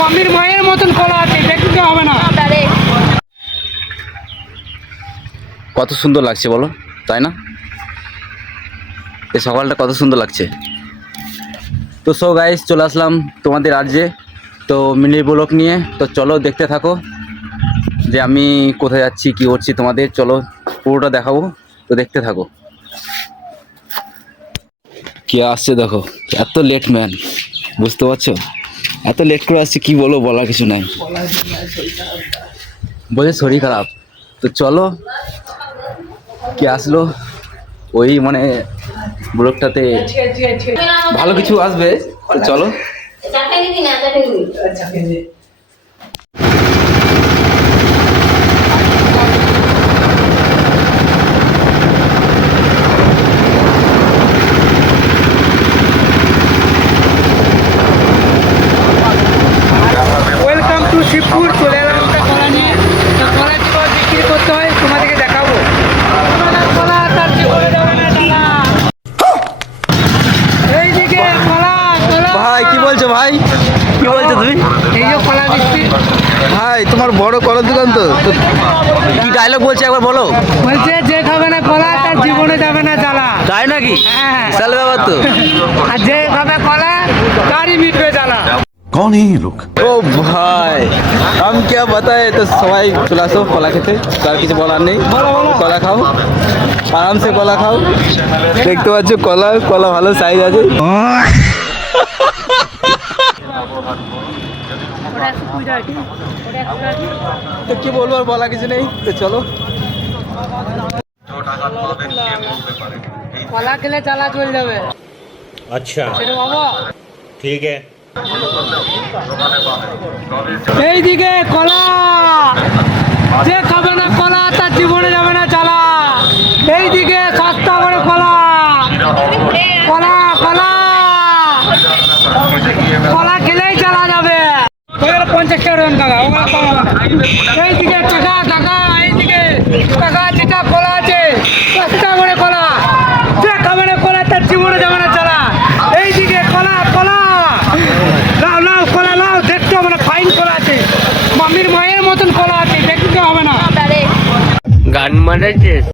মামির মায়ের মতন কলা আছে, দেখতে হবে না। কত সুন্দর লাগছে বলো, তাই না? এই সকালটা কত সুন্দর লাগছে। তো সো গাইস, চলে আসলাম তোমাদের রাজ্যে, তো মিনি ব্লগ নিয়ে। তো চলো দেখতে থাকো যে আমি কোথায় যাচ্ছি, কি করছি, তোমাদের চলো পুরোটা দেখাবো। তো দেখতে থাকো। কে আসছে দেখো, এত লেট ম্যান, বুঝতে পারছো? এত লেট করে আসছে, কি বলো, বলার কিছু নাই। বলছে শরীর খারাপ। তো চলো, কে আসলো, ওই মানে ব্লগটাতে ভালো কিছু আসবে। তো চলো। Welcome to Shibpur. চলে এলাম একটা কলা নিয়ে। তো কলা কীভাবে বিক্রি করতে হয় তোমাদেরকে দেখাবো। কলা তার জীবনে যাবে না টাকা। এইদিকে কলা কলা। ভাই কি বলছো ভাই, কি বলছো তুমি? এই যে কলা দিচ্ছি। ভাই তোমার বড় কলার দোকান তো, তো কি ডায়লগ বলছে একবার বলো। বলছে যে খাবে না কলা তার জীবনে যাবে না জ্বালা। তাই নাকি? হ্যাঁ। বিশাল ব্যাপার তো। আর যে খাবে কলা তারই মিটবে জ্বালা। कौन है ये लोग? ও ভাই हम क्या बताए। তো সবাই চলে আসো কলা খেতে, তার কিছু বলার নেই। কলা খাও, আরামসে কলা খাও। দেখতে পাচ্ছ কলা, কলা ভালো সাইজ আছে। তো কি বলবো, আর বলা কিছু নেই। তো চলো। কলা খেলে জ্বালা চলে যাবে। अच्छा সেটা বাবা। ठीक है। এইদিকে কলা, যে খাবে না কলা তার জীবনে যাবে না জ্বালা। এইদিকে সস্তা করে কলা, কলা কলা কলা খেলেই চালা যাবে। 50 টাকা দেন কাকা, ওগুলো কম হবে না। এইদিকে টাকা টাকা, এইদিকে টাকা যেটা কলা আছে সস্তা করে কলা, যে খাবে না কলা তার জীবনে যাবে না জ্বালা। এইদিকে কলা কলা লাও লাও কলা লাও, দেখতে হবে না, ফাইন কলা আছে, মামির মায়ের মতন কলা আছে, দেখতে হবে না। গান মারাইছিস?